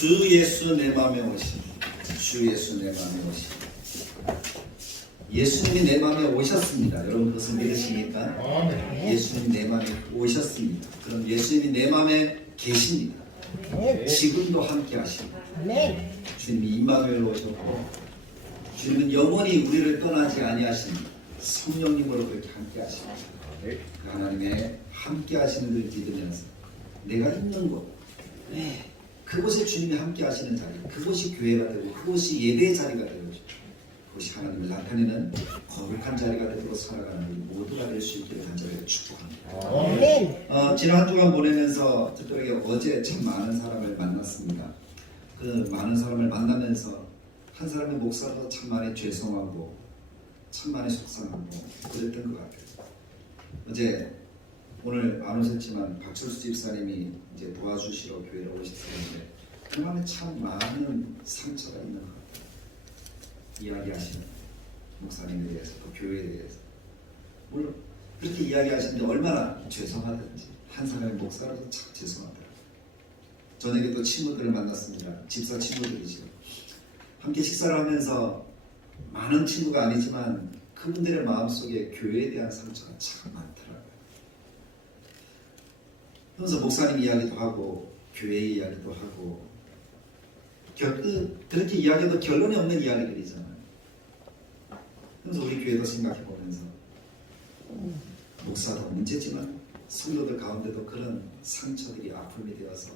주 예수 내 맘에 오신 주 예수 내 맘에 오신 예수님이 내 맘에 오셨습니다. 여러분 그것을 믿으십니까? 예수님이 내 맘에 오셨습니다. 그럼 예수님이 내 맘에 계십니다. 지금도 함께 하십니다. 주님이 임마누엘로 오셨고 주님은 영원히 우리를 떠나지 아니하십니다. 성령님으로 그렇게 함께 하십니다. 그 하나님의 함께 하시는 걸 믿으면서 내가 있는 곳 그곳에 주님이 함께 하시는 자리, 그곳이 교회가 되고 그곳이 예배의 자리가 되고 그것이 하나님을 나타내는 거룩한 자리가 되도록 살아가는 우리 모두가 될 수 있기를 간절히 축복합니다. 지난 한 주간 보내면서 특별히 어제 참 많은 사람을 만났습니다. 그 많은 사람을 만나면서 한 사람의 목사도 참 많이 죄송하고 참 많이 속상하고 그랬던 것 같아요. 어제 오늘 안 오셨지만 박철수 집사님이 이제 도와주시러 교회로 오셨는데 그 마음에 참 많은 상처가 있는 것 같아요. 이야기하시는 목사님에 대해서 또 교회에 대해서 물론 그렇게 이야기하시는데 얼마나 죄송하든지 한 사람의 목사라서 참 죄송하더라고요. 저녁에 또 친구들을 만났습니다. 집사 친구들이죠. 함께 식사를 하면서 많은 친구가 아니지만 그분들의 마음속에 교회에 대한 상처가 참 많더라고요. 그래서 목사님 이야기도 하고 교회 이야기도 하고 그렇게 이야기해도 결론이 없는 이야기들이잖아요. 그래서 우리 교회도 생각해 보면서 목사도 문제지만 성도들 가운데도 그런 상처들이 아픔이 되어서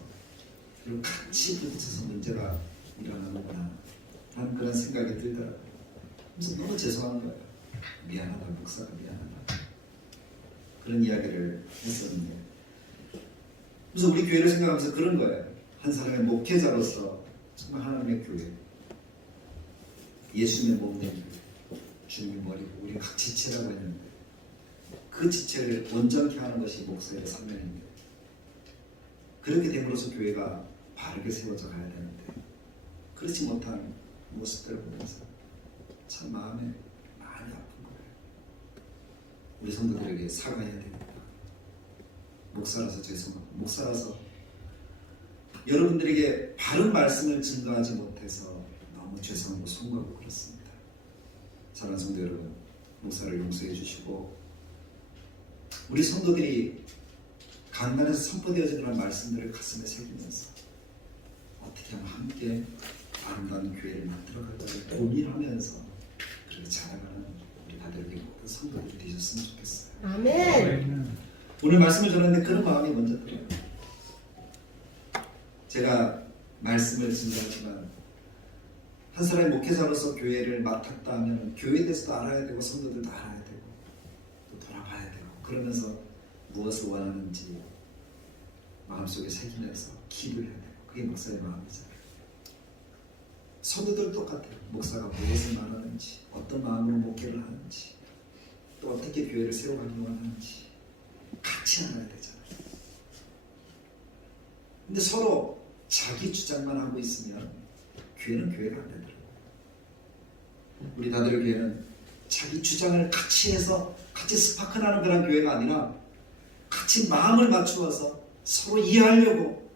그리고 같이 부딪혀서 문제가 일어나는구나 하는 그런 생각이 들더라고요. 그래서 너무 죄송한 거예요. 미안하다 목사가 미안하다 그런 이야기를 했었는데 그래서 우리 교회를 생각하면서 그런 거예요. 한 사람의 목회자로서 정말 하나님의 교회 예수님의 몸된 교회 주님의 머리고 우리가 각 지체라고 했는데 그 지체를 온전케 하는 것이 목사의 사명인데 그렇게 됨으로써 교회가 바르게 세워져 가야 되는데 그렇지 못한 모습들을 보면서 참 마음에 많이 아픈 거예요. 우리 성도들에게 사과해야 되겠다. 목사라서 죄송하고 목사라서 여러분들에게 바른 말씀을 증거하지 못해서 너무 죄송하고 송구하고 그렇습니다. 사랑하는 성도 여러분, 목사를 용서해 주시고 우리 성도들이 강단에서 선포되어지는 말씀들을 가슴에 새기면서 어떻게 하면 함께 아름다운 교회를 만들어갈까를 고민하면서 그렇게 자라가는 우리 다들에게 모든 성도들이 되셨으면 좋겠어요. 아멘. 오늘 말씀을 전하는데 그런 마음이 먼저 들어요. 제가 말씀을 증거하지만 한 사람의 목회자로서 교회를 맡았다 하면 교회에 대해서도 알아야 되고 성도들도 알아야 되고 또 돌아봐야 되고 그러면서 무엇을 원하는지 마음속에 새기면서 기도해야 되고 그게 목사의 마음이잖아요. 성도들 똑같아요. 목사가 무엇을 말하는지 어떤 마음으로 목회를 하는지 또 어떻게 교회를 세워가기 원하는지 같이 알아야 되잖아요. 근데 서로 자기 주장만 하고 있으면 교회는 교회가 안 되더라고요. 우리 다들 교회는 자기 주장을 같이 해서 같이 스파크나는 그런 교회가 아니라 같이 마음을 맞추어서 서로 이해하려고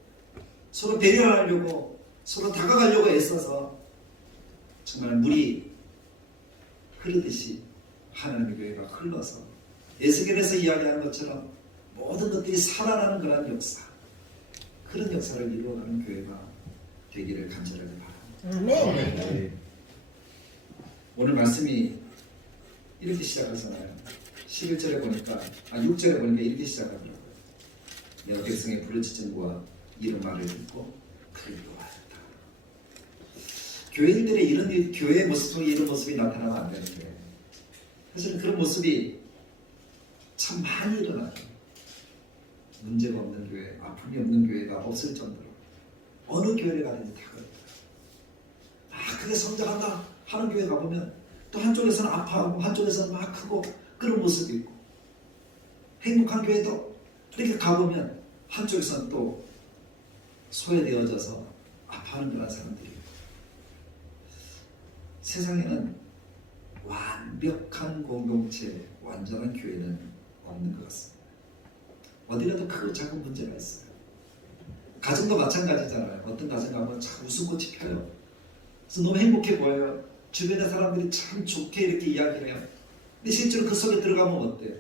서로 배려하려고 서로 다가가려고 애써서 정말 물이 흐르듯이 하나님의 교회가 흘러서 에스겔에서 이야기하는 것처럼 모든 것들이 살아나는 그런 역사 그런 역사를 이루어가는 교회가 되기를 간절하게 바랍니다. 아멘. 오늘 말씀이 이렇게 시작하잖아요. 11절에 보니까 6절에 보니까 이렇게 시작하더라고요. 내가 백성의 부르짖은 과 이런 말을 듣고 그를 요하였다. 교회인들의 이런 교회의 모습 속에 이런 모습이 나타나면 안 되는데 사실은 그런 모습이 참 많이 일어나죠. 문제가 없는 교회, 아픔이 없는 교회가 없을 정도로 어느 교회를 가든지 다 그렇다. 크게 성장한다 하는 교회 가보면 또 한쪽에서는 아파하고 한쪽에서는 막 크고 그런 모습이 있고 행복한 교회도 이렇게 가보면 한쪽에서는 또 소외되어져서 아파하는 그런 사람들이 있고 세상에는 완벽한 공동체, 완전한 교회는 없는 것 같습니다. 어디 가도 크고 작은 문제가 있어요. 가정도 마찬가지잖아요. 어떤 가정 가면 참 웃음꽃이 펴요. 그래서 너무 행복해 보여요. 주변의 사람들이 참 좋게 이렇게 이야기를 해요. 근데 실제로 그 속에 들어가면 어때요?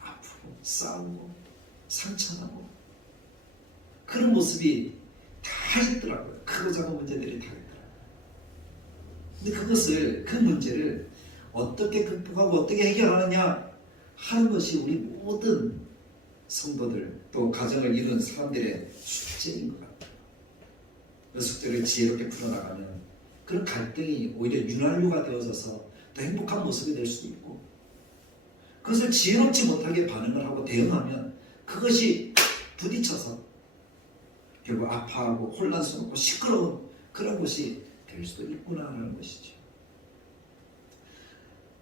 아프고 싸우고 상처나고 그런 모습이 다 있더라고요. 크고 작은 문제들이 다 있더라고요. 근데 그 문제를 어떻게 극복하고 어떻게 해결하느냐 하는 것이 우리 모든 성도들 또 가정을 이룬 사람들의 숙제인 것 같아요. 그 숙제를 지혜롭게 풀어나가면 그런 갈등이 오히려 윤활유가 되어져서 더 행복한 모습이 될 수도 있고, 그것을 지혜롭지 못하게 반응을 하고 대응하면 그것이 부딪혀서 결국 아파하고 혼란스럽고 시끄러운 그런 것이 될 수도 있구나라는 것이죠.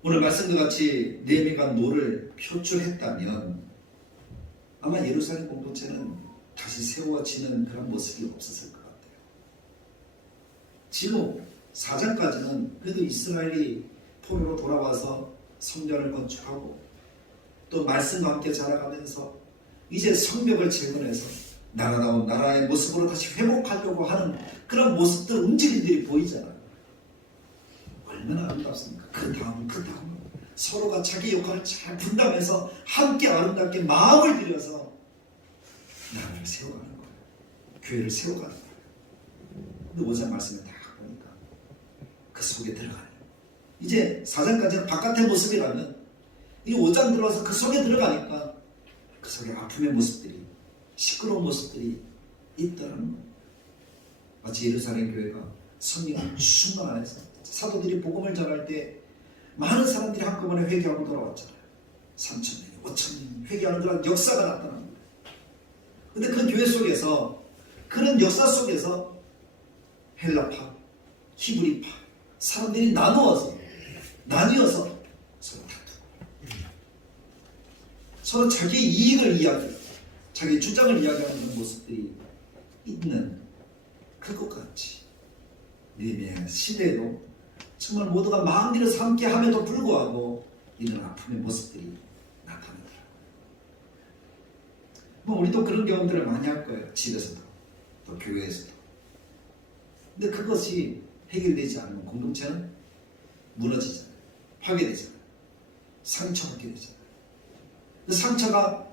오늘 말씀과 같이 느헤미야가 노를 표출했다면 아마 예루살렘 공동체는 다시 세워지는 그런 모습이 없었을 것 같아요. 지금 4장까지는 그래도 이스라엘이 포로로 돌아와서 성전을 건축하고 또 말씀과 함께 자라가면서 이제 성벽을 재건해서 나라다운 나라의 모습으로 다시 회복하려고 하는 그런 모습들, 움직임들이 보이잖아요. 얼마나 아름답습니까? 그 다음 서로가 자기 역할을 잘 분담해서 함께 아름답게 마음을 들여서 나라를 세워가는 거예요. 교회를 세워가는 거예요. 근데 5장 말씀을 딱 보니까 그 속에 들어가요. 이제 4장까지는 바깥의 모습이라면 이 5장 들어와서 그 속에 들어가니까 그 속에 아픔의 모습들이, 시끄러운 모습들이 있더라는 거예요. 마치 예루살렘 교회가 성령 충만 안에서 사도들이 복음을 전할 때 많은 사람들이 한꺼번에 회개하고 돌아왔잖아요. 3,000명, 5,000명 회개하는 그런 역사가 나타납니다. 근데 그 교회 속에서, 그런 역사 속에서 헬라파, 히브리파 사람들이 나뉘어서 서로 다투고 서로 자기 이익을 이야기하고 자기 주장을 이야기하는 그런 모습들이 있는 그것 같이 느헤미야 시대에도 정말 모두가 마음대로 함께 함에도 불구하고 이런 아픔의 모습들이 나타나더라고요. 우리도 그런 경험들을 많이 할 거예요. 집에서도 또 교회에서도. 근데 그것이 해결되지 않으면 공동체는 무너지잖아요. 파괴되잖아요. 상처받게 되잖아요. 그 상처가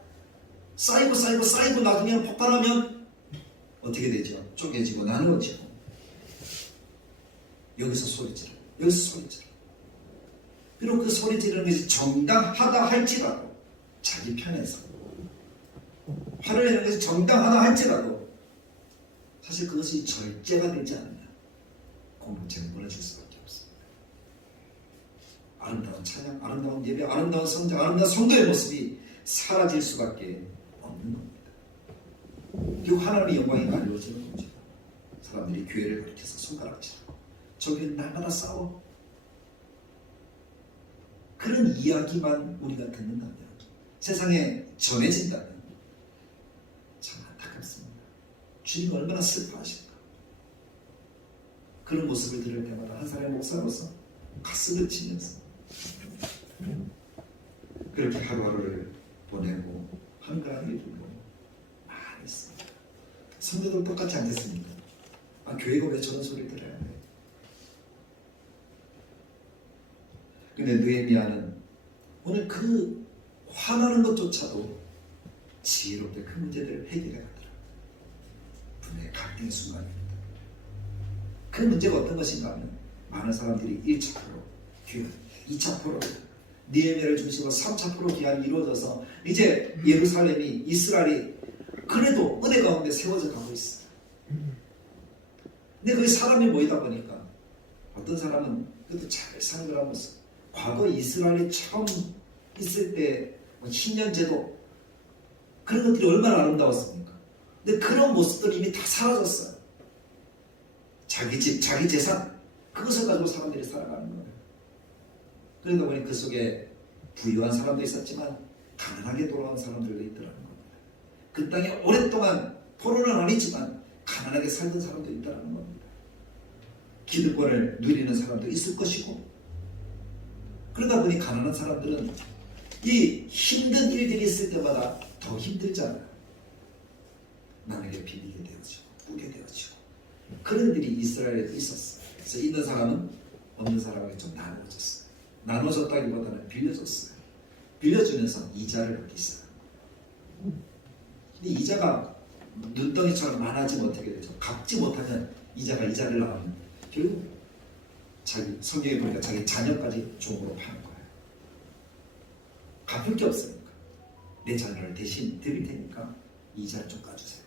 쌓이고 나중에 폭발하면 어떻게 되죠? 쪼개지고 나누어지고 여기서 소리지르고 여기서 소리지르고, 비록 그 소리지르는 것이 정당하다 할지라도 자기 편에서 화를 내는 것이 정당하다 할지라도 사실 그것이 절제가 되지 않으면 공동체는 무너질 수밖에 없습니다. 아름다운 찬양, 아름다운 예배, 아름다운 성장, 아름다운 성도의 모습이 사라질 수밖에 없는 겁니다. 결국 하나님의 영광이 가려워지는 거죠. 사람들이 교회를 가리켜서 손가락질하고 저기 날마다 싸워. 그런 이야기만 우리가 듣는다면, 세상에 전해진다면 참 안타깝습니다. 주님이 얼마나 슬퍼하실까. 그런 모습을 들을 때마다 한 사람의 목사로서 가슴을 치면서 그렇게 하루하루를 보내고 한가하게 두고 많이 있습니다. 성도들 똑같지 않겠습니까? 교회가 왜 저런 소리를 들어야 돼? 근데 느헤미야는 오늘 그 화나는 것조차도 지혜롭게 그 문제들을 해결해 가더라고요. 분명히 갈등의 순간입니다. 그 문제가 어떤 것인가 하면 많은 사람들이 1차 포로, 귀환, 2차 포로, 느헤미야를 중심으로 3차 포로 귀환이 이루어져서 이제 예루살렘이, 이스라엘이 그래도 은혜 가운데 세워져 가고 있어요. 근데 거기 사람이 모이다 보니까 어떤 사람은 그래도 잘 사는 거라는 모습, 과거 이스라엘이 처음 있을 때 신년제도 그런 것들이 얼마나 아름다웠습니까? 근데 그런 모습들이 이미 다 사라졌어요. 자기 집, 자기 재산, 그것을 가지고 사람들이 살아가는 거예요. 그러다 보니 그 속에 부유한 사람도 있었지만 가난하게 돌아온 사람들도 있더라는 겁니다. 그 땅에 오랫동안 포로는 아니지만 가난하게 살던 사람도 있다는 겁니다. 기득권을 누리는 사람도 있을 것이고, 그러다 보니 가난한 사람들은 이 힘든 일들이 있을 때마다 더 힘들잖아요. 남에게 빌리게 되어지고 뿌게 되어지고 그런 일이 이스라엘에도 있었어요. 그래서 있는 사람은 없는 사람에게 좀 나누어졌어요. 나눠졌다기보다는 빌려줬어요. 빌려주면서 이자를 받기 시작합니다. 근데 이자가 눈덩이처럼 많아지면 어떻게 되죠? 갚지 못하면 이자가 이자를 낳으면 결국 자기 성경에 보니까 자기 자녀까지 종으로 파는 거예요. 갚을 게 없으니까 내 자녀를 대신 드릴 테니까 이자를 좀 까주세요.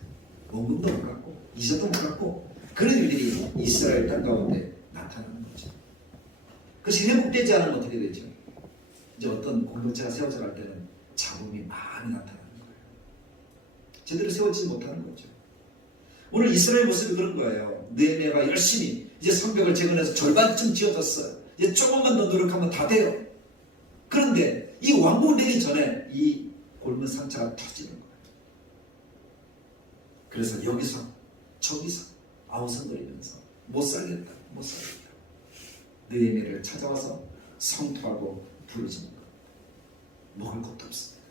원금도 못 갚고 이자도 못 갚고 그런 일들이 이스라엘 땅 가운데 나타나는 거죠. 그것이 회복되지 않으면 어떻게 되죠? 이제 어떤 공동체가 세워져 갈 때는 잡음이 많이 나타나는 거예요. 제대로 세워지지 못하는 거죠. 오늘 이스라엘 모습이 그런 거예요. 느헤미야가 열심히 이제 성벽을 재건해서 절반쯤 지어졌어요. 이제 조금만 더 노력하면 다 돼요. 그런데 이 완공되기 전에 이 곪은 상처가 터지는 거예요. 그래서 여기서 저기서 아우성거리면서 못 살겠다. 느헤미야를 찾아와서 성토하고 부르짖는 것. 먹을 것도 없습니다.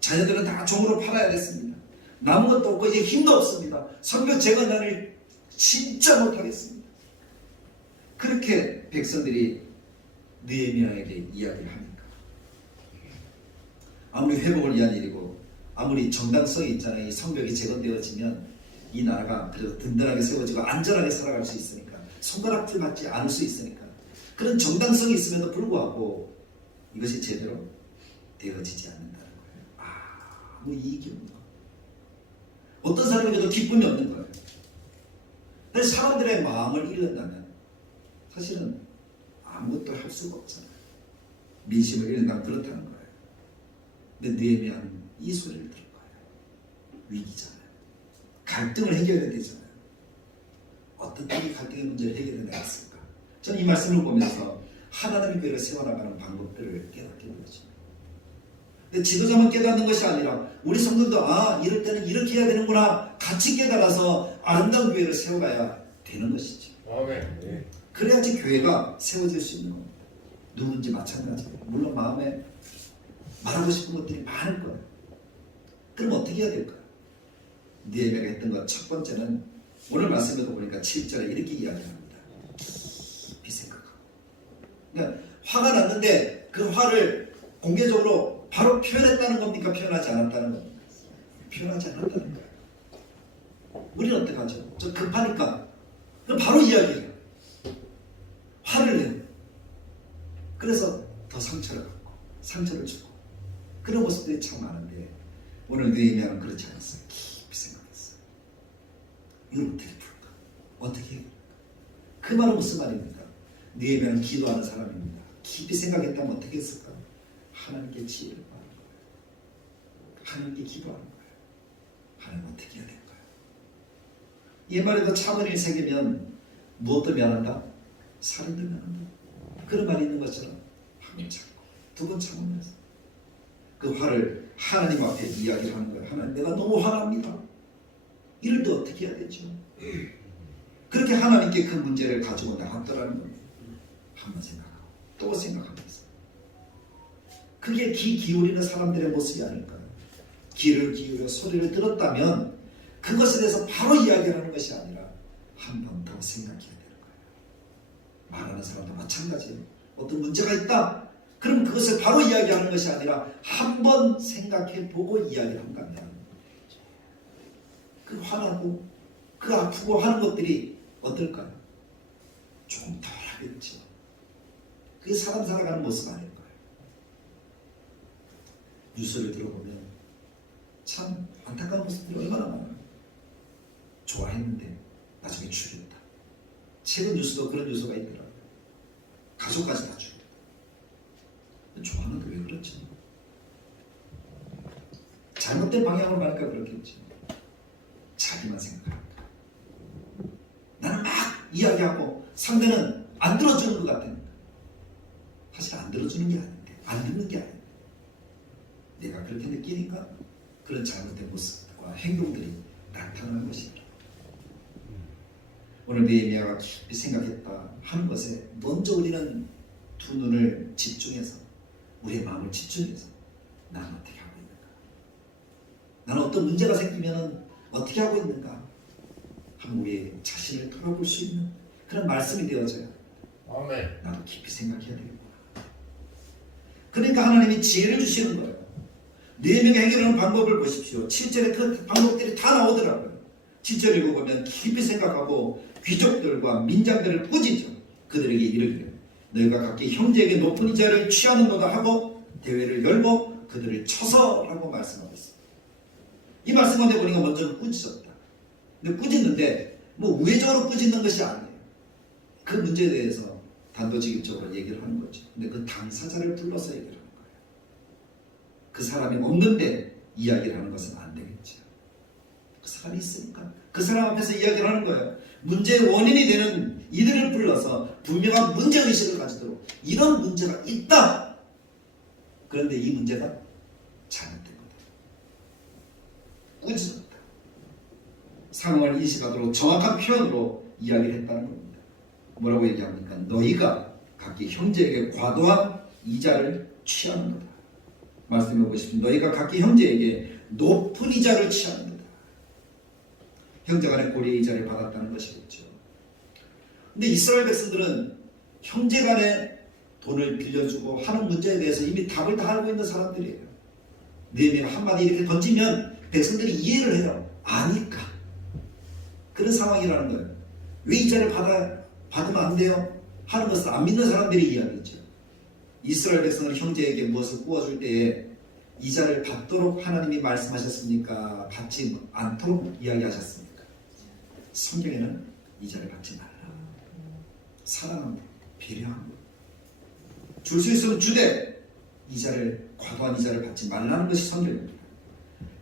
자녀들은 다 종으로 팔아야 됐습니다. 남은 것도 없고 이제 힘도 없습니다. 성벽 재건을 진짜 못하겠습니다. 그렇게 백성들이 느헤미야에게 이야기를 합니까? 아무리 회복을 위한 일이고 아무리 정당성이 있잖아요. 이 성벽이 재건되어지면 이 나라가 그래도 든든하게 세워지고 안전하게 살아갈 수 있으니까 손가락질 받지 않을 수 있으니까 그런 정당성이 있음에도 불구하고 이것이 제대로 되어지지 않는다는 거예요. 아무 이익이 없는 거예요. 어떤 사람에게도 기쁨이 없는 거예요. 그래서 사람들의 마음을 잃는다면 사실은 아무것도 할 수가 없잖아요. 민심을 잃는다면 그렇다는 거예요. 근데 느헤미야는 이 소리를 들은 거예요. 위기잖아요. 갈등을 해결해야 되잖아요. 어떻게 갈등의 문제를 해결해 나갔을까? 저는 이 말씀을 보면서 하나님의 교회를 세워나가는 방법들을 깨닫게 되어집니다. 근데 지도자만 깨닫는 것이 아니라 우리 성도도 이럴 때는 이렇게 해야 되는구나 같이 깨달아서 아름다운 교회를 세워가야 되는 것이죠. 아멘. 그래야지 교회가 세워질 수 있는 겁니다. 누군지 마찬가지예요. 물론 마음에 말하고 싶은 것들이 많을 거예요. 그럼 어떻게 해야 될까요? 느헤미야가 했던 것 첫 번째는 오늘 말씀에도 보니까 7절에 이렇게 이야기합니다. 깊이 생각하고. 그러니까 화가 났는데 그 화를 공개적으로 바로 표현했다는 겁니까? 표현하지 않았다는 겁니까? 표현하지 않았다는 거예요. 우리는 어떻게 하죠? 저 급하니까 그럼 바로 이야기해요. 화를 내요. 그래서 더 상처를 받고 상처를 주고 그런 모습들이 참 많은데 오늘 느헤미야는 그렇지 않았어요. 깊이 생각했어요. 이걸 어떻게 풀까? 어떻게 해야 될까? 그 말은 무슨 말입니까? 느헤미야는 기도하는 사람입니다. 깊이 생각했다면 어떻게 했을까? 하나님께 지혜를 구하는 거예요. 하나님께 기도하는 거예요. 하나님 어떻게 해야 될까요? 이 말에도 참을 새기면 무엇도 면한다? 살인도 면한다. 그런 말이 있는 것처럼 한 번 참고 두 번 참으면서 그 화를 하나님 앞에 이야기를 하는 거예요. 하나님 내가 너무 화납니다. 이럴 때 어떻게 해야 되죠? 그렇게 하나님께 그 문제를 가지고 나갔더라는 겁니다. 한번 생각하고 또 생각하면서 그게 귀 기울이는 사람들의 모습이 아닐까요? 귀를 기울여 소리를 들었다면 그것에 대해서 바로 이야기를 하는 것이 아니라 한 번 더 생각해야 되는 거예요. 말하는 사람도 마찬가지예요. 어떤 문제가 있다. 그럼 그것을 바로 이야기하는 것이 아니라 한 번 생각해보고 이야기를 한다면 그 화나고 그 아프고 하는 것들이 어떨까요? 조금 덜하겠죠. 그게 사람 살아가는 모습 아닐까요? 뉴스를 들어보면 참 안타까운 모습들이 얼마나 많아요. 좋아했는데 나중에 죽였다. 최근 뉴스도 그런 뉴스가 있더라고요. 가족까지 다 죽였다. 좋아하는 게 왜 그렇죠? 잘못된 방향으로 가니까 그렇겠지. 자기만 생각하니까. 나는 막 이야기하고 상대는 안 들어주는 것 같으니까. 사실 안 들어주는 게 아닌데, 안 듣는 게 아닌데. 내가 그렇게 느끼니까 그런 잘못된 모습과 행동들이 나타나는 것이다. 오늘 느헤미야가 깊이 생각했다 하는 것에 먼저 우리는 두 눈을 집중해서 우리의 마음을 집중해서 나는 어떻게 하고 있는가? 나는 어떤 문제가 생기면 어떻게 하고 있는가? 한번 우리의 자신을 돌아볼 수 있는 그런 말씀이 되어져야 아멘. 나도 깊이 생각해야 되겠구나. 그러니까 하나님이 지혜를 주시는 거예요. 네명의 해결하는 방법을 보십시오. 7절에 그 방법들이 다 나오더라고요. 7절 읽어보면 깊이 생각하고 귀족들과 민장들을 꾸짖어 그들에게 이르기를 너희가 각기 형제에게 높은 이자를 취하는도다 하고 대회를 열고 그들을 쳐서라고 말씀하고 있습니다. 이 말씀 가운데 보니까 먼저 꾸짖었다. 근데 꾸짖는데 뭐 우회적으로 꾸짖는 것이 아니에요. 그 문제에 대해서 단도직입적으로 얘기를 하는 거죠. 근데 그 당사자를 불러서 얘기를 하는 거예요. 그 사람이 없는데 이야기를 하는 것은 안 되겠죠. 그 사람이 있으니까 그 사람 앞에서 이야기를 하는 거예요. 문제의 원인이 되는 이들을 불러서 분명한 문제의식을 가지도록 이런 문제가 있다. 그런데 이 문제가 잘못된 거다. 꾸짖었다. 상황을 인식하도록 정확한 표현으로 이야기를 했다는 겁니다. 뭐라고 얘기합니까? 너희가 각기 형제에게 과도한 이자를 취하는 거다. 말씀해 보십시오. 너희가 각기 형제에게 높은 이자를 취하는 거다. 형제 간의 고리의 이자를 받았다는 것이겠죠. 근데 이스라엘 백성들은 형제 간에 돈을 빌려주고 하는 문제에 대해서 이미 답을 다 알고 있는 사람들이에요. 느헤미야 한마디 이렇게 던지면 백성들이 이해를 해요. 아니까. 그런 상황이라는 거예요. 왜 이자를 받으면 안 돼요? 하는 것을 안 믿는 사람들이 이야기죠. 이스라엘 백성은 형제에게 무엇을 구워줄 때에 이자를 받도록 하나님이 말씀하셨습니까? 받지 않도록 이야기하셨습니까? 성경에는 이자를 받지 말라. 사랑합니다. 배려합니다. 줄 수 있으면 주되 과도한 이자를 받지 말라는 것이 성경입니다.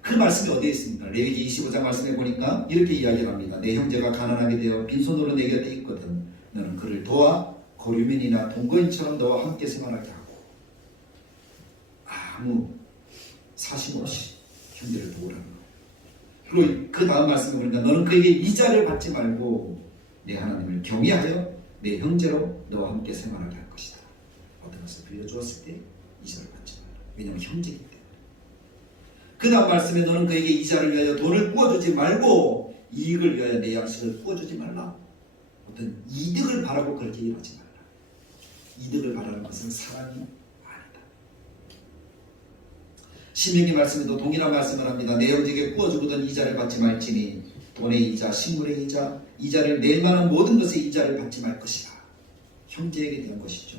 그 말씀이 어디에 있습니까? 레위기 25장 말씀에 보니까 이렇게 이야기를 합니다. 내 형제가 가난하게 되어 빈손으로 내 곁에 있거든 너는 그를 도와 고류민이나 동거인처럼 너와 함께 생활하게 하고 아무 사심 없이 형제를 도우라는 거예요. 그리고 그 다음 말씀에 보니까 너는 그에게 이자를 받지 말고 내 하나님을 경외하여 내 형제로 너와 함께 생활하게 할 것이다. 어떤 것을 빌려주었을 때 이자를 받지 말라. 왜냐하면 형제이기 때문에. 그 다음 말씀에 너는 그에게 이자를 위하여 돈을 구워주지 말고 이익을 위하여 내 양식을 구워주지 말라. 어떤 이득을 바라고 그렇게 일하지 말라. 이득을 바라는 것은 사랑이 아니다. 신명기 말씀에도 동일한 말씀을 합니다. 내 형제에게 구워주거든 이자를 받지 말지니 돈의 이자, 식물의 이자, 이자를 낼 만한 모든 것의 이자를 받지 말 것이다. 형제에게 대한 것이죠.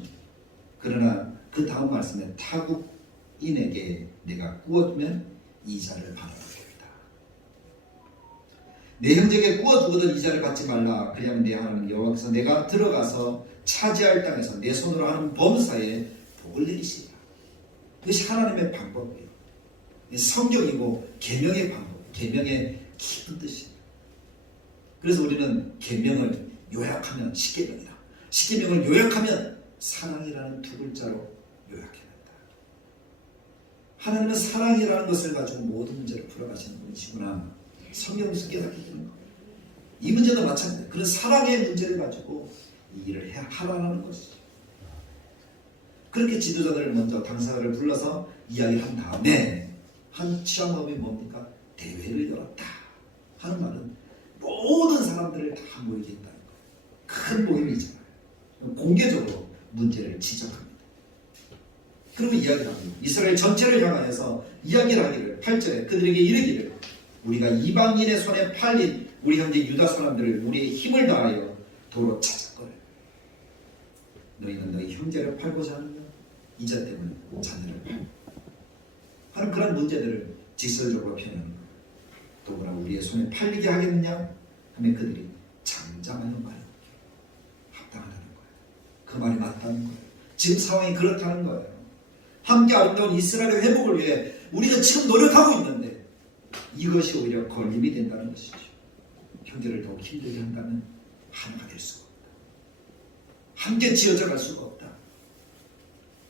그러나 그 다음 말씀에 타국인에게 내가 구워주면 이자를 받아야 됩니다. 내 형제에게 구워주거든 이자를 받지 말라. 그리하면 내 하나님 여호와께서 내가 들어가서 차지할 땅에서 내 손으로 하는 범사에 복을 내리시리라. 그것이 하나님의 방법이에요. 성경이고 계명의 방법, 계명의 깊은 뜻이에요. 그래서 우리는 계명을 요약하면 십계명이다. 십계명을 요약하면 사랑이라는 두 글자로 요약해낸다. 하나님은 사랑이라는 것을 가지고 모든 문제를 풀어가시는 분이시구나. 성경에서 깨닫게 되는 거예요. 이 문제도 마찬가지예요. 그런 사랑의 문제를 가지고 이 일을 하라는 것이죠. 그렇게 지도자들을 먼저 당사자를 불러서 이야기를 한 다음에 한 취함법이 뭡니까? 대회를 열었다 하는 말은 모든 사람들을 다 모이게 했다는 거예요. 큰 모임이잖아요. 공개적으로 문제를 지적합니다. 그리고 이야기를 합니다. 이스라엘 전체를 향하여서 이야기를 하기를 8절에 그들에게 이르기를 우리가 이방인의 손에 팔린 우리 현재 유다 사람들을 우리의 힘을 다하여 도로 찾았거늘. 너희는 너희 형제를 팔고자 하느냐? 이자 때문에 자녀를 팔고 하는 그런 문제들을 직설적으로 표현하는 거예요. 도구나 우리의 손에 팔리게 하겠느냐? 하면 그들이 장장하는 말 합당하다는 거예요. 그 말이 맞다는 거예요. 지금 상황이 그렇다는 거예요. 함께 아름다운 이스라엘의 회복을 위해 우리가 지금 노력하고 있는데 이것이 오히려 걸림이 된다는 것이죠. 형제를 더욱 힘들게 한다면 하나가 될 수가 없다. 함께 지어져 갈 수가 없다.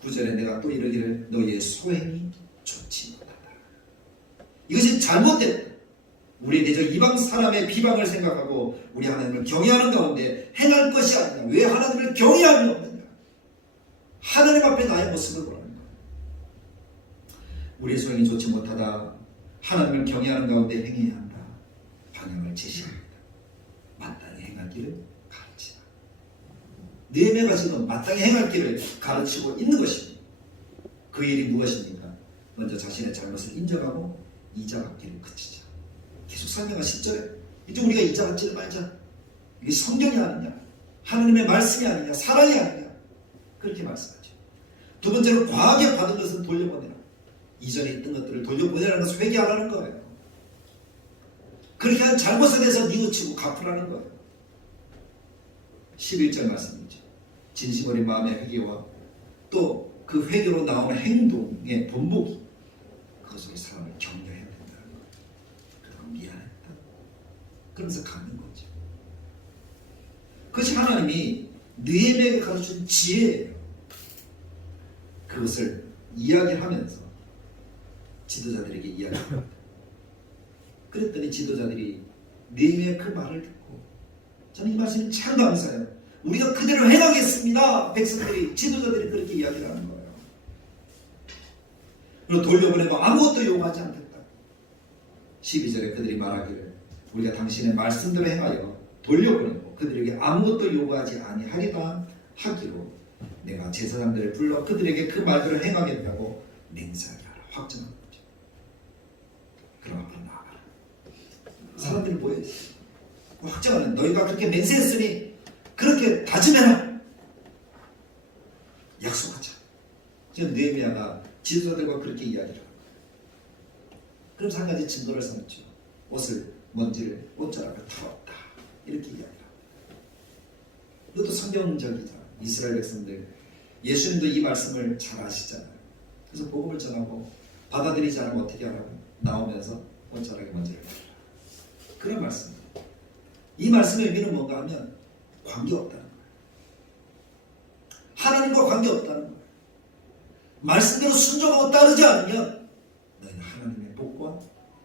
9절에 내가 또 이르기를 너희의 소행이 좋지 못하다. 이것이 잘못됐다. 우리 대적 이방 사람의 비방을 생각하고 우리 하나님을 경외하는 가운데 행할 것이 아니냐. 왜 하나님을 경외함이 없느냐. 하나님 앞에 나의 모습을 보라는 거예요. 우리의 소행이 좋지 못하다. 하나님을 경외하는 가운데 행해야 한다. 방향을 제시합니다. 마땅히 행할 길을 가르치라. 느헤미야가 지금 마땅히 행할 길을 가르치고 있는 것입니다. 그 일이 무엇입니까? 먼저 자신의 잘못을 인정하고 이자 갚기를 그치자. 계속 설명한 10절에 이제 우리가 이자 갚지를 말자. 이게 성경이 아니냐, 하나님의 말씀이 아니냐, 사랑이 아니냐, 그렇게 말씀하죠. 두 번째로 과하게 받은 것은 돌려보내라. 이전에 있던 것들을 돌려보내라는 것을 회개하라는 거예요. 그렇게 한 잘못에 대해서 뉘우치고 갚으라는 거예요. 11절 말씀이죠. 진심 어린 마음의 회개와 또 그 회개로 나오는 행동의 본보기, 그것으로 사람을 격려해야 된다는 거예요. 그동안 미안했다, 그러면서 갚는 거죠. 그것이 하나님이 느헤미야에게 가르친 지혜예요. 그것을 이야기하면서 지도자들에게 이야기합니다. 그랬더니 지도자들이 느헤미야의 그 말을 듣고, 저는 이 말씀이 참 감사해요. 우리가 그대로 행하겠습니다. 백성들이, 지도자들이 그렇게 이야기를 하는 거예요. 그리고 돌려보내고 아무것도 요구하지 않겠다. 12절에 그들이 말하기를 우리가 당신의 말씀대로 행하여 돌려보내고 그들에게 아무것도 요구하지 아니하리다 하기로 내가 제사장들을 불러 그들에게 그 말대로 행하겠다고 맹세하게 하라. 확정한 거죠. 그럼 앞으로 나아가라. 사람들이 뭐였어요? 확정하는, 너희가 그렇게 맹세했으니 그렇게 다짐해라. 약속하자. 지금 느헤미야가 지도자들과 그렇게 이야기를 합니다. 그럼 한 가지 증거를 삼죠. 옷을, 먼지를 옷자락을 털었다, 이렇게 이야기를 합니다. 이것도 성경적이잖아요. 이스라엘 백성들, 예수님도 이 말씀을 잘 아시잖아요. 그래서 복음을 전하고 받아들이지 않으면 어떻게 하라고? 나오면서 옷자락에 먼지를 털라. 그런 말씀입니다. 이 말씀의 의미는 뭔가 하면 관계없다는 거예요. 하나님과 관계없다는 거예요. 말씀대로 순종하고 따르지 않으면 너희는 하나님의 복과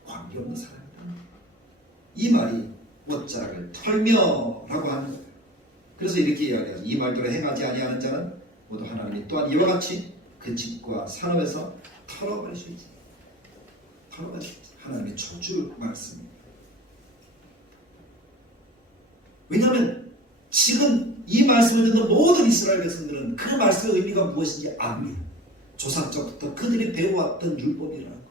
관계없는 사람이다. 이 말이 옷자락을 털며라고 하는 거예요. 그래서 이렇게 이야기하죠. 이 말대로 행하지 아니하는 자는 모두 하나님이 또한 이와 같이 그 집과 산업에서 털어버리시지. 털어버리시지. 하나님의 저주 말씀입니다. 왜냐하면 지금 이 말씀을 듣는 모든 이스라엘 백성들은 그 말씀의 의미가 무엇인지 압니다. 조상적부터 그들이 배워왔던 율법이라는 거예요.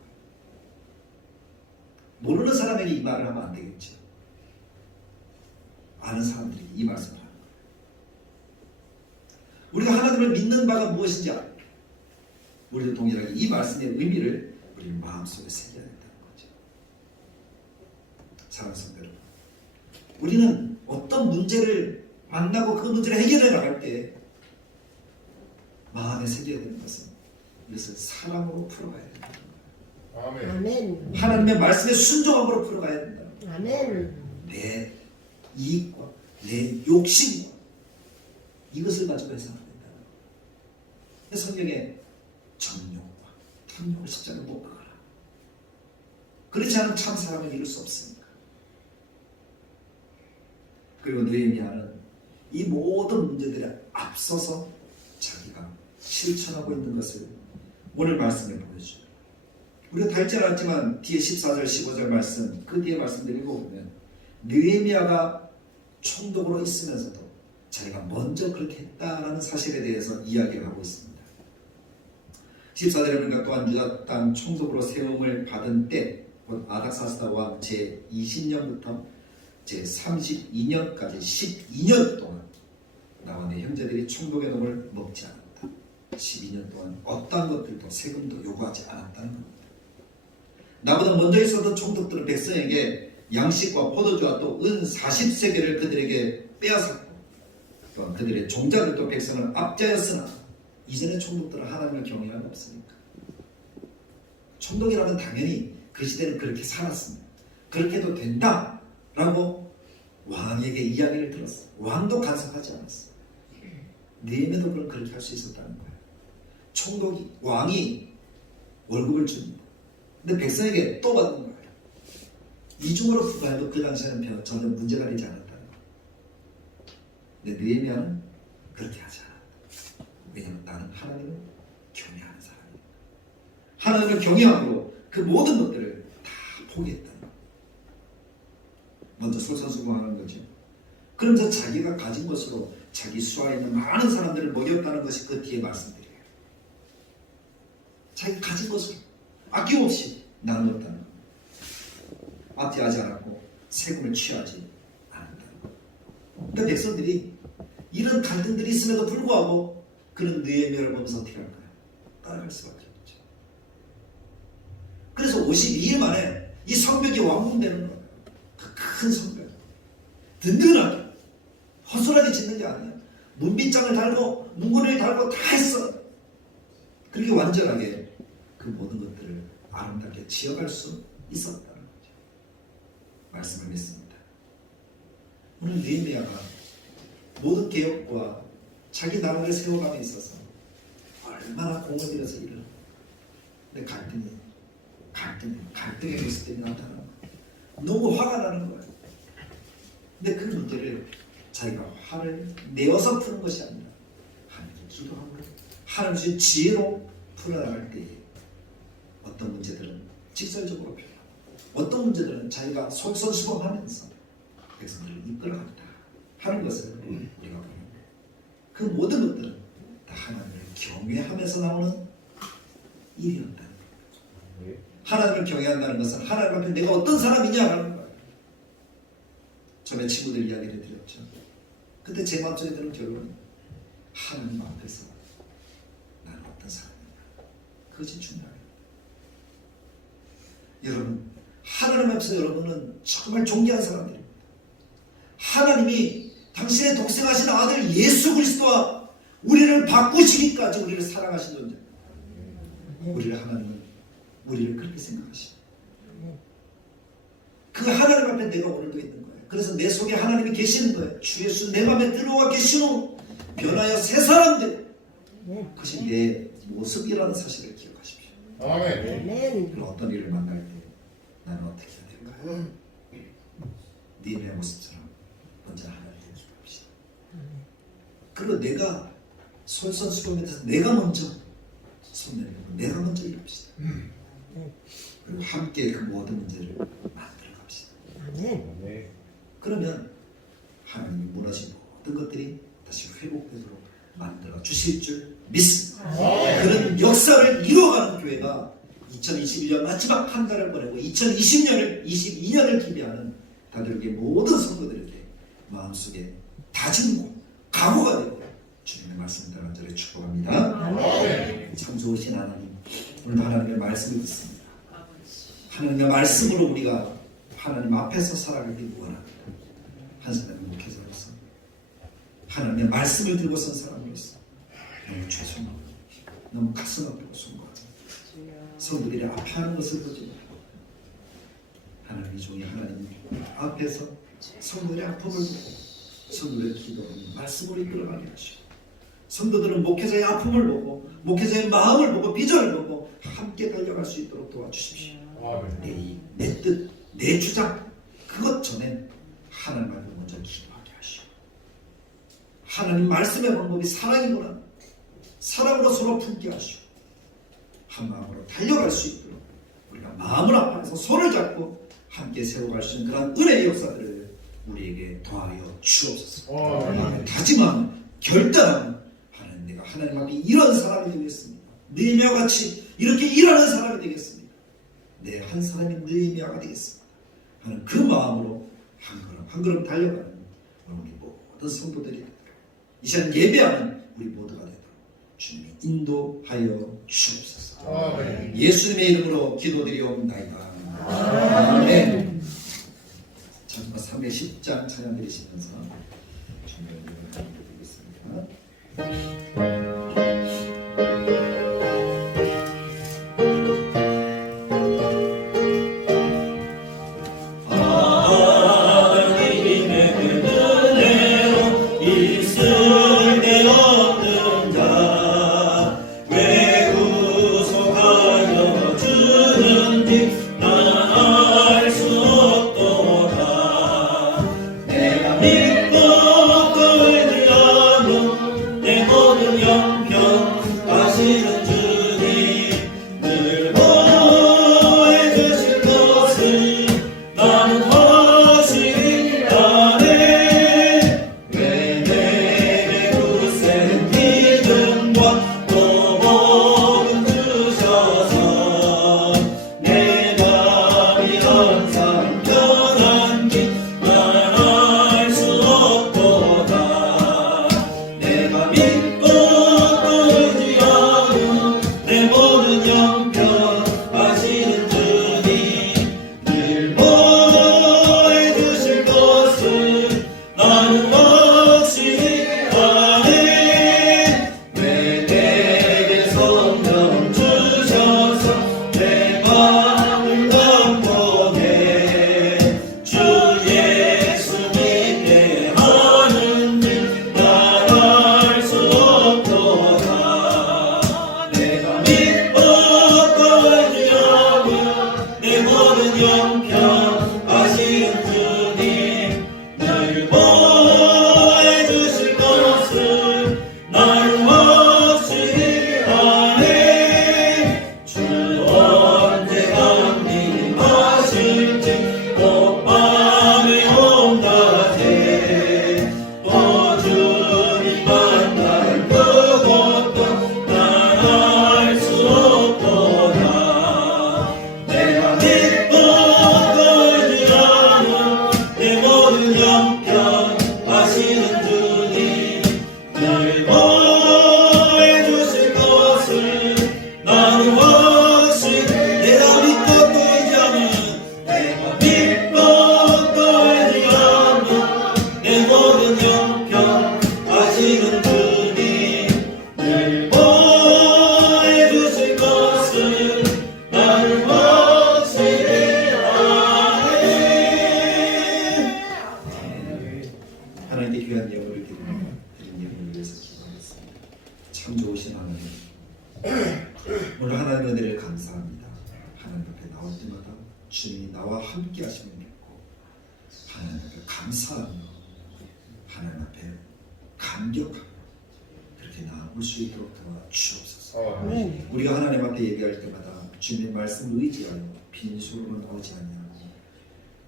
모르는 사람에게 이 말을 하면 안 되겠죠. 아는 사람들이 이 말씀을 하는 거예요. 우리가 하나님을 믿는 바가 무엇인지 알아요. 우리도 동일하게 이 말씀의 의미를 우리 마음속에 새겨야 된다는 거죠. 사랑하는 성도 여러분, 우리는 어떤 문제를 만나고 그 문제를 해결해 나갈 때 마음에 새겨야 되는 것은 이것을 사랑으로 풀어가야 된다. 아멘. 하나님의 말씀에 순종함으로 풀어가야 된다. 아멘. 내 이익과 내 욕심과 이것을 가지고 해서 안 된다. 성경에 정욕과 탐욕을 십자가에 못 박아라. 그렇지 않으면 참 사람을 이룰 수 없습니다. 그리고 느헤미야는 이 모든 문제들에 앞서서 자기가 실천하고 있는 것을 오늘 말씀에 보여줍니다. 우리가 다 읽지 않았지만 뒤에 14절 15절 말씀, 그 뒤에 말씀들 읽어보면 느헤미야가 총독으로 있으면서도 자기가 먼저 그렇게 했다라는 사실에 대해서 이야기를 하고 있습니다. 14절에 보니까 또한 유다 땅 총독으로 세움을 받은 때 곧 아닥사스다 왕 제20년부터 제32년까지 12년 동안 나와 내 형제들이 총독의 놈을 먹지 않았다. 12년 동안 어떠한 것들도 세금도 요구하지 않았다는 겁니다. 나보다 먼저 있었던 총독들은 백성에게 양식과 포도주와 또 은 40세겔을 그들에게 빼앗았고 또한 그들의 종자들도 백성을 압제하였으나 이전의 총독들은 하나님을 경외함이 없으니까 총독이라면 당연히 그 시대는 그렇게 살았습니다. 그렇게 해도 된다라고 왕에게 이야기를 들었어요. 왕도 간섭하지 않았어요. 느헤미야도 그럼 그렇게 할 수 있었다는 거예요. 총독이, 왕이 월급을 줍니다. 근데 백성에게 또 받는 거예요. 이중으로 부과해도 그 당시에는 전혀 문제가 되지 않았다는 거예요. 근데 느헤미야는 그렇게 하지 않았다. 왜냐하면 나는 하나님을 경외하는 사람이니까. 하나님을 경외함으로 그 모든 것들을 다 포기했다는 거예요. 먼저 솔선수범하는 거죠. 그러면서 자기가 가진 것으로 자기 수하에 있는 많은 사람들을 먹였다는 것이 그 뒤에 말씀드려요. 자기 가진 것으로 아낌없이 나누었다는 것. 압제하지 않았고 세금을 취하지 않았다는 것. 그러니까 백성들이 이런 갈등들이 있음에도 불구하고 그는 느헤미야를 보면서 어떻게 할까요? 따라갈 수밖에 없죠. 그래서 52일 만에 이 성벽이 완공되는 거예요. 그 큰 성벽. 든든하게 허술하게 짓는 게 아니야. 문빗장을 달고 문고리를 달고 다 했어. 그렇게 완전하게 그 모든 것들을 아름답게 지어갈 수 있었다는 거죠. 말씀을 믿습니다. 오늘 느헤미야가 모든 개혁과 자기 나라를 세워감에 있어서 얼마나 공을 들여서 일을. 근데 갈등의 모습들이 나타나는 거예요. 너무 화가 나는 거예요. 근데 그 문제를 자기가 화를 내어서 푸는 것이 아니라 하나님께 기도하고 하나님 주신 지혜로 풀어나갈 때에 어떤 문제들은 직설적으로 표현하고 어떤 문제들은 자기가 솔선수범하면서 백성들을 이끌어간다 하는 것을 우리가 보는데 그 모든 것들은 다 하나님을 경외하면서 나오는 일이었다는 거예요. 하나님을 경외한다는 것은 하나님 앞에 내가 어떤 사람이냐라는 거예요. 전에 친구들 이야기를 드렸죠. 그때 제 마음속에 드는 결론은 하나님 앞에서 나는 어떤 사람인가. 그것이 중요해요. 여러분, 하나님 앞에서 여러분은 정말 존귀한 사람들입니다. 하나님이 당신의 독생하신 아들 예수 그리스도와 우리를 바꾸시기까지 우리를 사랑하신 존재입니다. 하나님은 우리를 그렇게 생각하십니다. 그 하나님 앞에 내가 오늘도 있는 거예요. 그래서 내 속에 하나님이 계시는 거예요. 주 예수 내 맘에 들어와 계신 후 변하여 새 사람들. 그것이 내 모습이라는 사실을 기억하십시오. 아멘. 그리고 어떤 일을 만날 때 나는 어떻게 해야 될까요? 니네 모습처럼 먼저 하나님께 기도합시다. 그리고 내가 솔선수범에 대해서 내가 먼저 손 내밀고 내가 먼저 일합시다. 그리고 함께 그 모든 문제를 만들어 갑시다. 그러면 하나님이 무너진 모든 것들이 다시 회복되도록 만들어 주실 줄 믿습니다. 그런 역사를 이루어가는 교회가 2021년 마지막 한 달을 보내고 22년을 기대하는 다들에게 모든 성도들에게 마음속에 다짐고 각오가 되고 주님의 말씀을 간절히 축복합니다. 참 좋으신 하나님, 오늘 하나님의 말씀을 듣습니다. 하나님의 말씀으로 우리가 하나님 앞에서 살아가길 원합니다. 한 사람의 목회자로서 하나님의 말씀을 들고 선 사람으로서 너무 죄송하고 너무 가슴 아프고 송구하고 성도들이 아파하는 것을 보지 말고 하나님의 종이 하나님 앞에서 성도들의 아픔을 보고 성도들의 기도를 말씀으로 이끌어가게 하시고 성도들은 목회자의 아픔을 보고 목회자의 마음을 보고 비전을 보고 함께 달려갈 수 있도록 도와주십시오. 내 뜻, 내 주장 그것 전에 하나님 앞에 먼저 기도하게 하시고 하나님 말씀의 방법이 사랑이구나 사랑으로 서로 품게 하시고 한 마음으로 달려갈 수 있도록 우리가 마음을 합해서 손을 잡고 함께 세워갈 수 있는 그런 은혜의 역사들을 우리에게 더하여 주옵소서. 다짐하며 결단하며 하나님 내가 하나님 앞에 이런 사람이 되겠습니다. 느헤미야와 같이 이렇게 일하는 사람이 되겠습니다. 내 한 사람이 느헤미야가 되겠습니다 하는 그 마음으로 한 걸음 달려가는 우리 모든 성도들이 되도록 이 시간 예배하는 우리 모두가 되도록 주님이 인도하여 주옵소서. 예수님의 이름으로 기도드리옵나이다. 아멘. 찬송가 310장 찬양 드리시면서 주님의 이름으로 기도드리겠습니다. 나는 허시리 하나님께 귀한 예물을 드리는 예물을 위해서 기도하겠습니다. 참 좋으신 하나님, 오늘 하나님의 은혜를 감사합니다. 하나님 앞에 나올 때마다 주님이 나와 함께 하심을 믿고 하나님 앞에 감사하며 하나님 앞에 감격하며 그렇게 나아올 수 있도록 도와주옵소서. 우리가 하나님 앞에 얘기할 때마다 주님의 말씀을 의지하여 빈손으로 나오지 아니하고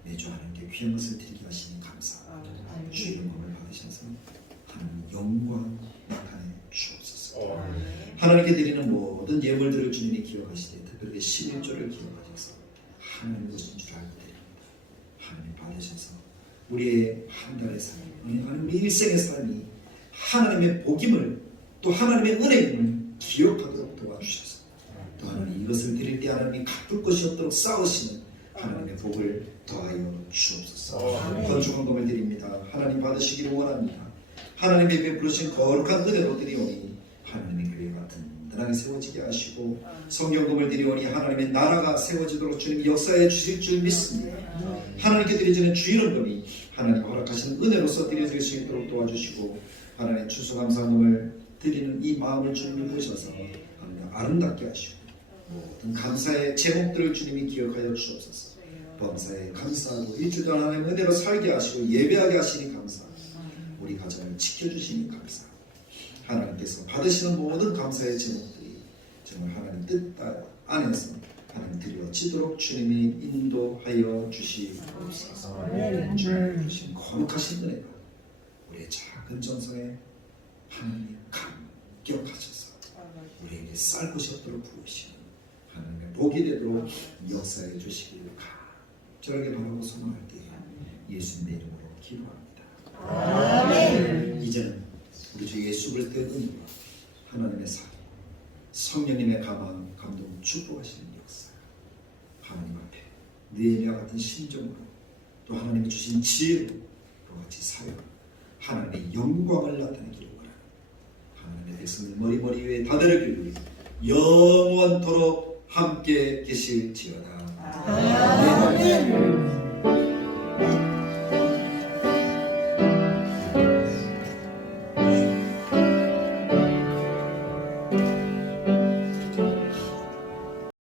매주 하나님께 귀한 것을 드리게 하시니 감사합니다. 주의 영광을 받으셔서 하나님 영광 나타내 주옵소서. 하나님께 드리는 모든 예물들을 주님이 기억하시되 특별히 11조를 기억하셔서 하나님 것인 줄 알고 드립니다. 하나님 받으셔서 우리의 한 달의 삶, 우리 일생의 삶이 하나님의 복임을 또 하나님의 은혜임을 기억하도록 도와주셔서 또 하나님 이것을 드릴 때 하나님이 갚을 것이 없도록 쌓으시는 하나님의 복을 더하여 주옵소서. 건축한 금을 드립니다. 하나님 받으시기를 원합니다. 하나님의 베푸신 거룩한 은혜로 드리오니 하나님의 교회가 든든하게 세워지게 하시고 성경금을 드리오니 하나님의 나라가 세워지도록 주님이 역사해 주실 줄 믿습니다. 하나님께 드려지는 주일원금이 하나님 허락하신 은혜로서 드려질 수 있도록 도와주시고 하나님 추수감사금을 드리는 이 마음을 주님이 보셔서 하나님 아름답게 하시고 모든 감사의 제목들을 주님이 기억하여 주옵소서. 범사에 감사하고 일주일 동안 하나님 은혜로 살게 하시고 예배하게 하시니 감사하고 우리 가정을 지켜주시니 감사하고 하나님께서 받으시는 모든 감사의 제목들이 정말 하나님 뜻 안에서 하나님 드려지도록 주님이 인도하여 주시옵소서. 주님 주신 거룩하신 은혜가 우리의 작은 정성에 하나님이 감격하셔서 우리에게 쌀 것이 없도록 부으시는 하나님의 복이 되도록 역사해 주시기를 간절하게 바라고 소망할 때 예수님의 이름으로 기도합니다. 아멘. 이제는 우리 주 예수 그리스도의 은혜와 하나님의 사랑, 성령님의 감화, 감동, 축복하시는 역사, 하나님 앞에 느헤미야 같은 심정으로 또 하나님이 주신 지혜로 같이 사역, 하나님의 영광을 나타내기를 원하는 하나님의 백성의 머리 위에 다대를 기울여 영원토록 함께 계실지어다. 아멘.